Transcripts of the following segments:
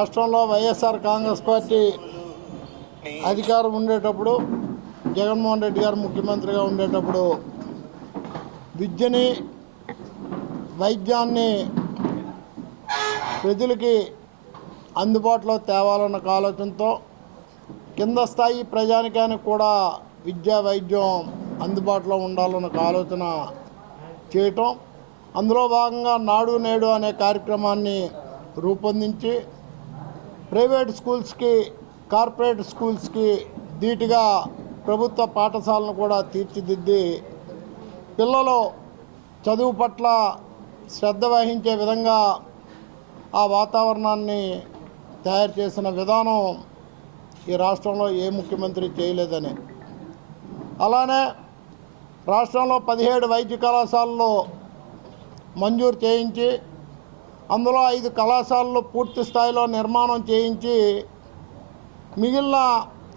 రాష్ట్రంలో వైఎస్ఆర్ కాంగ్రెస్ పార్టీ అధికారం ఉండేటప్పుడు జగన్మోహన్ రెడ్డి గారు ముఖ్యమంత్రిగా ఉండేటప్పుడు విద్యని వైద్యాన్ని ప్రజలకి అందుబాటులో తేవాలన్న ఆలోచనతో కింద స్థాయి ప్రజానికానికి కూడా విద్యా వైద్యం అందుబాటులో ఉండాలన్న ఆలోచన చేయటం, అందులో భాగంగా నాడు నేడు అనే కార్యక్రమాన్ని రూపొందించి ప్రైవేట్ స్కూల్స్కి కార్పొరేట్ స్కూల్స్కి ధీటుగా ప్రభుత్వ పాఠశాలను కూడా తీర్చిదిద్ది పిల్లలు చదువు పట్ల శ్రద్ధ వహించే విధంగా ఆ వాతావరణాన్ని తయారు చేసిన విధానం ఈ రాష్ట్రంలో ఏ ముఖ్యమంత్రి చేయలేదని. అలానే రాష్ట్రంలో 17 వైద్య కళాశాలలు మంజూరు చేయించి అందులో 5 కళాశాలలు పూర్తి స్థాయిలో నిర్మాణం చేయించి మిగిలిన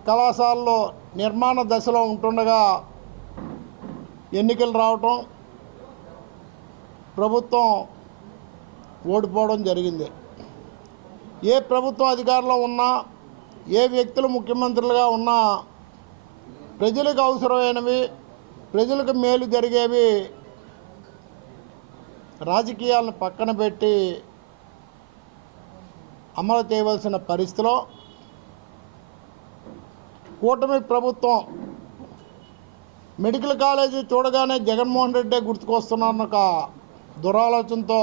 కళాశాలలో నిర్మాణ దశలో ఉంటుండగా ఎన్నికలు రావటం, ప్రభుత్వం ఓడిపోవడం జరిగింది. ఏ ప్రభుత్వం అధికారంలో ఉన్నా, ఏ వ్యక్తులు ముఖ్యమంత్రులుగా ఉన్నా ప్రజలకు అవసరమైనవి, ప్రజలకు మేలు జరిగేవి రాజకీయాలను పక్కన పెట్టి అమలు చేయవలసిన పరిస్థితిలో కూటమి ప్రభుత్వం మెడికల్ కాలేజీ చూడగానే జగన్మోహన్ రెడ్డి గుర్తుకొస్తున్నారన్న ఒక దురాలోచనతో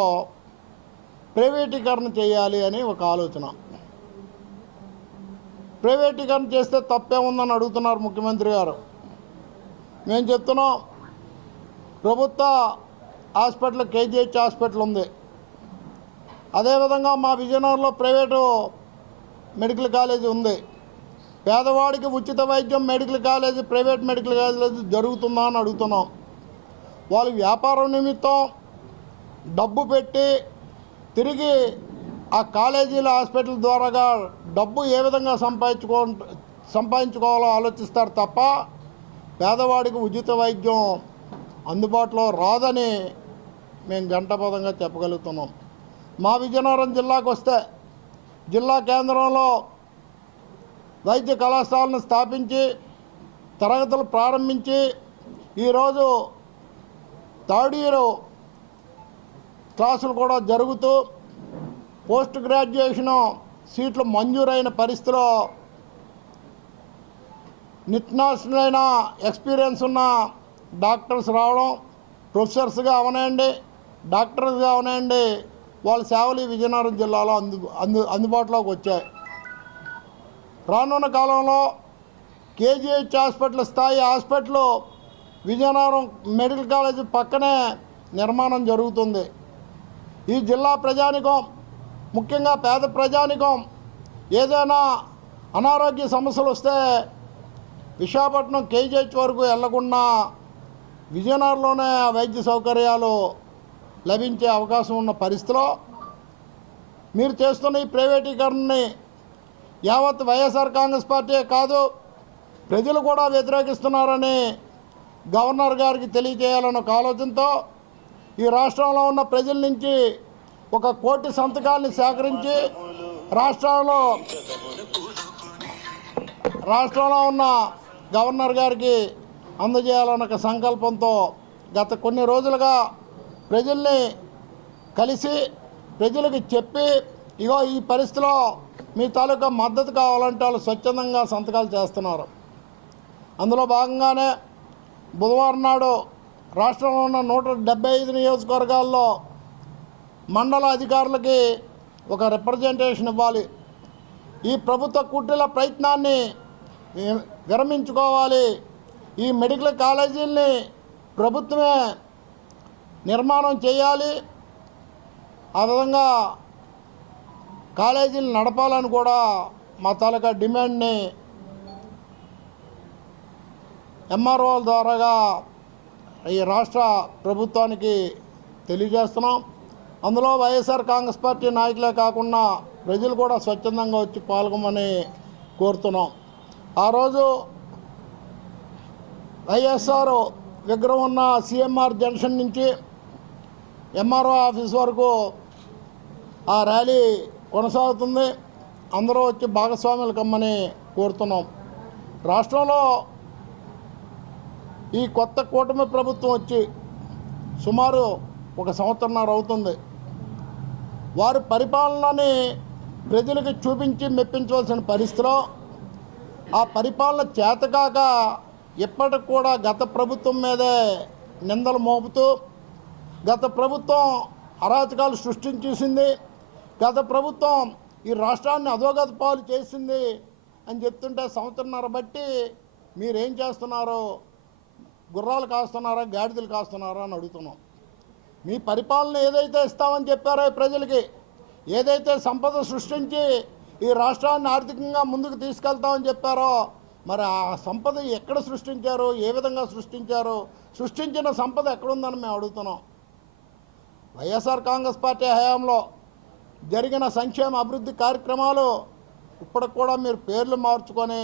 ప్రైవేటీకరణ చేయాలి అని ఒక ఆలోచన. ప్రైవేటీకరణ చేస్తే తప్పే ఉందని అడుగుతున్నారు ముఖ్యమంత్రి గారు. మేము చెప్తున్నాం, ప్రభుత్వ హాస్పిటల్ కేజీహెచ్ హాస్పిటల్ ఉంది, అదేవిధంగా మా విజయనగరంలో ప్రైవేటు మెడికల్ కాలేజీ ఉంది. పేదవాడికి ఉచిత వైద్యం medical college, private medical college జరుగుతుందా అని అడుగుతున్నాం. వాళ్ళు వ్యాపారం నిమిత్తం డబ్బు పెట్టి తిరిగి ఆ కాలేజీల హాస్పిటల్ ద్వారాగా డబ్బు ఏ విధంగా సంపాదించుకోవాలో ఆలోచిస్తారు తప్ప పేదవాడికి ఉచిత వైద్యం అందుబాటులో రాదని మేము గంటపదంగా చెప్పగలుగుతున్నాం. మా విజయనగరం జిల్లాకు వస్తే జిల్లా కేంద్రంలో వైద్య కళాశాలను స్థాపించి తరగతులు ప్రారంభించి ఈరోజు థర్డ్ ఇయర్ క్లాసులు కూడా జరుగుతూ పోస్ట్ గ్రాడ్యుయేషను సీట్లు మంజూరైన పరిస్థితిలో ఇంటర్నేషనల్ ఎక్స్పీరియన్స్ ఉన్న డాక్టర్స్ రావడం, ప్రొఫెసర్స్గా అవనండి, డాక్టర్స్గా అవనండి, వాళ్ళ సేవలు విజయనగరం జిల్లాలో అందుబాటులోకి వచ్చాయి. రానున్న కాలంలో కేజీహెచ్ హాస్పిటల్ స్థాయి హాస్పిటల్ విజయనగరం మెడికల్ కాలేజీ పక్కనే నిర్మాణం జరుగుతుంది. ఈ జిల్లా ప్రజానికం, ముఖ్యంగా పేద ప్రజానికం ఏదైనా అనారోగ్య సమస్యలు వస్తే విశాఖపట్నం కేజీహెచ్ వరకు వెళ్లకుండా విజయనగరంలోనే వైద్య సౌకర్యాలు లభించే అవకాశం ఉన్న పరిస్థితిలో మీరు చేస్తున్న ఈ ప్రైవేటీకరణని యావత్ వైఎస్ఆర్ కాంగ్రెస్ పార్టీయే కాదు, ప్రజలు కూడా వ్యతిరేకిస్తున్నారని గవర్నర్ గారికి తెలియజేయాలన్న ఒక ఆలోచనతో ఈ రాష్ట్రంలో ఉన్న ప్రజల నుంచి 1 కోటి సంతకాలని సేకరించి రాష్ట్రంలో ఉన్న గవర్నర్ గారికి అందజేయాలన్న ఒక సంకల్పంతో గత కొన్ని రోజులుగా ప్రజల్ని కలిసి ప్రజలకు చెప్పి ఇగో ఈ పరిస్థితిలో మీ తాలూకా మద్దతు కావాలంటే వాళ్ళు స్వచ్ఛందంగా సంతకాలు చేస్తున్నారు. అందులో భాగంగానే బుధవారం నాడు రాష్ట్రంలో ఉన్న 175 నియోజకవర్గాల్లో మండల అధికారులకి ఒక రిప్రజెంటేషన్ ఇవ్వాలి. ఈ ప్రభుత్వ కుట్రల ప్రయత్నాన్ని విరమించుకోవాలి, ఈ మెడికల్ కాలేజీల్ని ప్రభుత్వమే నిర్మాణం చేయాలి, ఆ విధంగా కాలేజీలు నడపాలని కూడా మా తాలూకా డిమాండ్ని ఎంఆర్ఓల ద్వారాగా ఈ రాష్ట్ర ప్రభుత్వానికి తెలియజేస్తున్నాం. అందులో వైఎస్ఆర్ కాంగ్రెస్ పార్టీ నాయకులే కాకుండా ప్రజలు కూడా స్వచ్ఛందంగా వచ్చి పాల్గొమని కోరుతున్నాం. ఆ రోజు వైఎస్ఆర్ విగ్రహం ఉన్న సిఎంఆర్ జంక్షన్ నుంచి ఎంఆర్ఓ ఆఫీస్ వరకు ఆ ర్యాలీ కొనసాగుతుంది. అందరూ వచ్చి భాగస్వాములు కమ్మని కోరుతున్నాం. రాష్ట్రంలో ఈ కొత్త కూటమి ప్రభుత్వం వచ్చి సుమారు 1 సంవత్సరంన్నర అవుతుంది. వారి పరిపాలనని ప్రజలకు చూపించి మెప్పించవలసిన పరిస్థితిలో ఆ పరిపాలన చేతకాక ఇప్పటికి కూడా గత ప్రభుత్వం మీదే నిందలు మోపుతూ గత ప్రభుత్వం అరాచకాలు సృష్టించేసింది, గత ప్రభుత్వం ఈ రాష్ట్రాన్ని అధోగతి పాలు చేసింది అని చెప్తుంటే సంవత్సరంన్నర బట్టి మీరేం చేస్తున్నారో, గుర్రాలు కాస్తున్నారా గాడిదలు కాస్తున్నారా అని అడుగుతున్నాం. మీ పరిపాలన ఏదైతే ఇస్తామని చెప్పారో ప్రజలకి, ఏదైతే సంపద సృష్టించి ఈ రాష్ట్రాన్ని ఆర్థికంగా ముందుకు తీసుకెళ్తామని చెప్పారో, మరి ఆ సంపద ఎక్కడ సృష్టించారు, ఏ విధంగా సృష్టించారు, సృష్టించిన సంపద ఎక్కడుందని మేము అడుగుతున్నాం. వైఎస్ఆర్ కాంగ్రెస్ పార్టీ హయాంలో జరిగిన సంక్షేమ అభివృద్ధి కార్యక్రమాలు ఇప్పటికి కూడా మీరు పేర్లు మార్చుకొని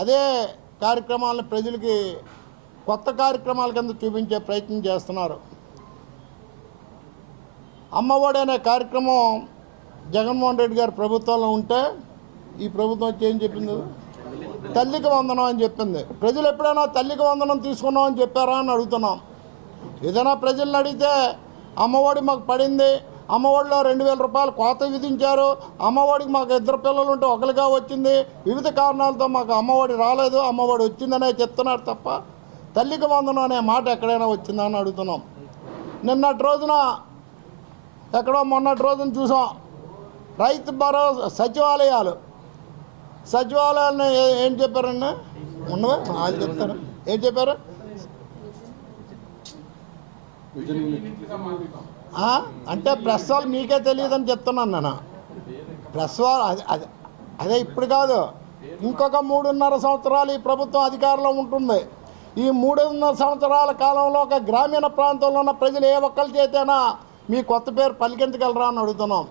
అదే కార్యక్రమాలను ప్రజలకి కొత్త కార్యక్రమాల కింద చూపించే ప్రయత్నం చేస్తున్నారు. అమ్మఒడి అనే కార్యక్రమం జగన్మోహన్ రెడ్డి గారి ప్రభుత్వంలో ఉంటే ఈ ప్రభుత్వం వచ్చి ఏం చెప్పింది? తల్లికి వందనం అని చెప్పింది. ప్రజలు ఎప్పుడైనా తల్లికి వందనం తీసుకున్నాం అని చెప్పారా అని అడుగుతున్నాం. ఏదైనా ప్రజలను అడిగితే అమ్మఒడి మాకు పడింది, అమ్మఒడిలో 2000 రూపాయలు కోత విధించారు, అమ్మఒడికి మాకు 2 పిల్లలు ఉంటే ఒకరిగా వచ్చింది, వివిధ కారణాలతో మాకు అమ్మఒడి రాలేదు, అమ్మఒడి వచ్చిందనే చెప్తున్నారు తప్ప తల్లికి వందనం అనే మాట ఎక్కడైనా వచ్చిందని అడుగుతున్నాం. నిన్నటి రోజున ఎక్కడో మొన్నటి రోజున చూసాం, రైతు భరోసా సచివాలయాలను ఏం చెప్పారండి? ఉన్నవే వాళ్ళు చెప్తారు. ఏం చెప్పారు? అంటే ప్రెస్ వాళ్ళు మీకే తెలియదని చెప్తున్నాను నేను. ప్రెస్ వాళ్ళు అదే ఇప్పుడు కాదు, ఇంకొక 3.5 సంవత్సరాలు ఈ ప్రభుత్వం అధికారంలో ఉంటుంది. ఈ 3.5 సంవత్సరాల కాలంలో ఒక గ్రామీణ ప్రాంతంలో ఉన్న ప్రజలు ఏ ఒక్కరి చేతైనా మీ కొత్త పేరు పలికించగలరా అని అడుగుతున్నాం.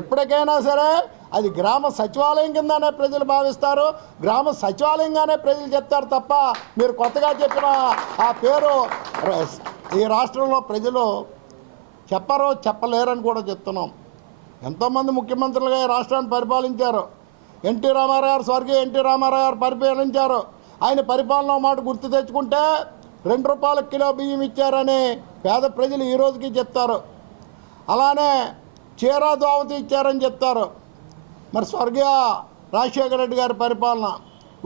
ఎప్పటికైనా సరే అది గ్రామ సచివాలయం కిందనే ప్రజలు భావిస్తారు, గ్రామ సచివాలయంగానే ప్రజలు చెప్తారు తప్ప మీరు కొత్తగా చెప్పిన ఆ పేరు ఈ రాష్ట్రంలో ప్రజలు చెప్పరు, చెప్పలేరని కూడా చెప్తున్నాం. ఎంతోమంది ముఖ్యమంత్రులుగా ఈ రాష్ట్రాన్ని పరిపాలించారు. ఎన్టీ రామారావు గారు, స్వర్గీయ ఎన్టీ రామారావు గారు పరిపాలించారు. ఆయన పరిపాలన మాట గుర్తు తెచ్చుకుంటే 2 రూపాయల కిలో బియ్యం ఇచ్చారని పేద ప్రజలు ఈ రోజుకి చెప్తారు. అలానే చీరా దోవతి ఇచ్చారని చెప్తారు. మరి స్వర్గీయ రాజశేఖర రెడ్డి గారి పరిపాలన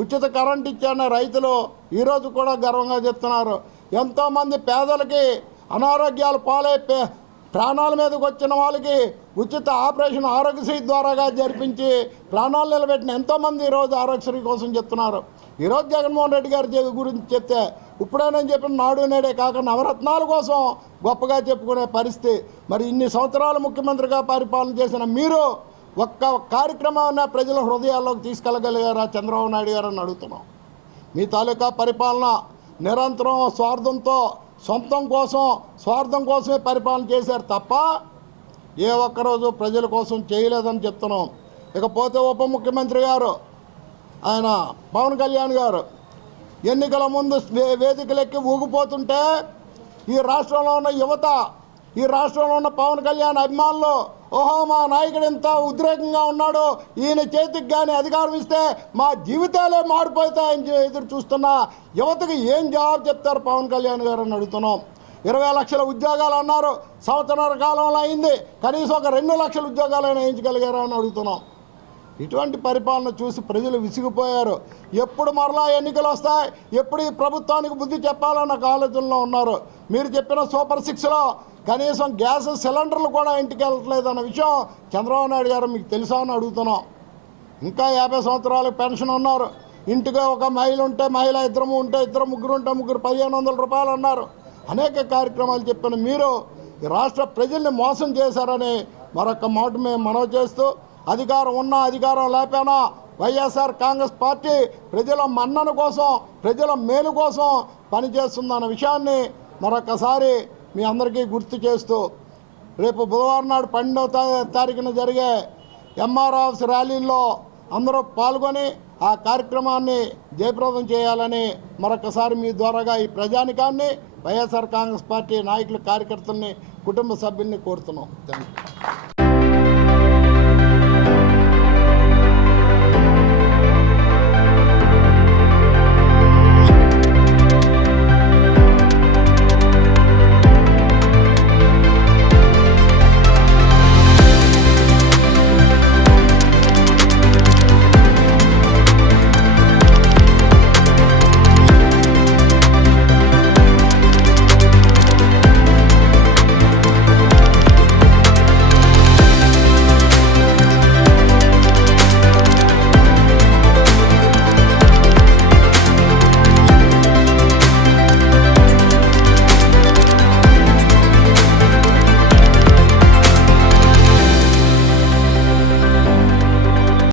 ఉచిత కరెంట్ ఇచ్చారని రైతులు ఈరోజు కూడా గర్వంగా చెప్తున్నారు. ఎంతోమంది పేదలకి అనారోగ్యాలు పాలై ప్రాణాల మీదకి వచ్చిన వాళ్ళకి ఉచిత ఆపరేషన్ ఆరోగ్యశ్రీ ద్వారాగా జరిపించి ప్రాణాలు నిలబెట్టిన ఎంతోమంది ఈరోజు ఆరోగ్యశ్రీ కోసం చెప్తున్నారు. ఈరోజు జగన్మోహన్ రెడ్డి గారి గురించి చెప్తే ఇప్పుడే నేను చెప్పిన నాడు నేడే కాక నవరత్నాల కోసం గొప్పగా చెప్పుకునే పరిస్థితి. మరి ఇన్ని సంవత్సరాలు ముఖ్యమంత్రిగా పరిపాలన చేసిన మీరు ఒక్క కార్యక్రమాన్ని ప్రజల హృదయాల్లోకి తీసుకెళ్ళగలిగారా చంద్రబాబు నాయుడు గారు అని అడుగుతున్నాం. మీ తాలూకా పరిపాలన నిరంతరం స్వార్థం కోసమే పరిపాలన చేశారు తప్ప ఏ ఒక్కరోజు ప్రజల కోసం చేయలేదని చెప్తున్నాం. ఇకపోతే ఉప ముఖ్యమంత్రి గారు ఆయన పవన్ కళ్యాణ్ గారు ఎన్నికల ముందు వేదికలెక్కి ఊగిపోతుంటే ఈ రాష్ట్రంలో ఉన్న యువత, ఈ రాష్ట్రంలో ఉన్న పవన్ కళ్యాణ్ అభిమానులు ఓహో మా నాయకుడు ఎంత ఉద్రేకంగా ఉన్నాడు, ఈయన చేతికి కానీ అధికారం ఇస్తే మా జీవితాలే మారిపోతాయని ఎదురు చూస్తున్న యువతకు ఏం జవాబు చెప్తారు పవన్ కళ్యాణ్ గారు అని అడుగుతున్నాం. 20 లక్షల ఉద్యోగాలు అన్నారు, సంవత్సరాల కాలంలో అయింది, కనీసం ఒక 2 లక్షల ఉద్యోగాలైనా వేయించగలిగారా అని అడుగుతున్నాం. ఇటువంటి పరిపాలన చూసి ప్రజలు విసిగిపోయారు. ఎప్పుడు మరలా ఎన్నికలు వస్తాయి, ఎప్పుడు ఈ ప్రభుత్వానికి బుద్ధి చెప్పాలన్న ఆలోచనలో ఉన్నారు. మీరు చెప్పిన సూపర్ 6లో కనీసం గ్యాస్ సిలిండర్లు కూడా ఇంటికి వెళ్ళట్లేదన్న విషయం చంద్రబాబు నాయుడు గారు మీకు తెలుసా అని అడుగుతున్నాం. ఇంకా 50 సంవత్సరాలకు పెన్షన్ ఉన్నారు. ఇంటికి ఒక మహిళ ఉంటే మహిళ, 2 ఉంటే 2, 3 ఉంటే 3 1500 రూపాయలు అన్నారు. అనేక కార్యక్రమాలు చెప్పిన మీరు ఈ రాష్ట్ర ప్రజల్ని మోసం చేశారని మరొక మాట మేము మనవి చేస్తూ, అధికారం ఉన్నా అధికారం లేకపోయినా వైఎస్ఆర్ కాంగ్రెస్ పార్టీ ప్రజల మన్నన కోసం, ప్రజల మేలు కోసం పనిచేస్తుందన్న విషయాన్ని మరొకసారి మీ అందరికీ గుర్తు చేస్తూ, రేపు బుధవారం నాడు 12వ తారీఖున జరిగే ఎంఆర్ ఆఫీస్ ర్యాలీల్లో అందరూ పాల్గొని ఆ కార్యక్రమాన్ని జయప్రదం చేయాలని మరొకసారి మీ ద్వారాగా ఈ ప్రజానికాన్ని, వైఎస్ఆర్ కాంగ్రెస్ పార్టీ నాయకులు, కార్యకర్తల్ని, కుటుంబ సభ్యుల్ని కోరుతున్నాం. Thank you.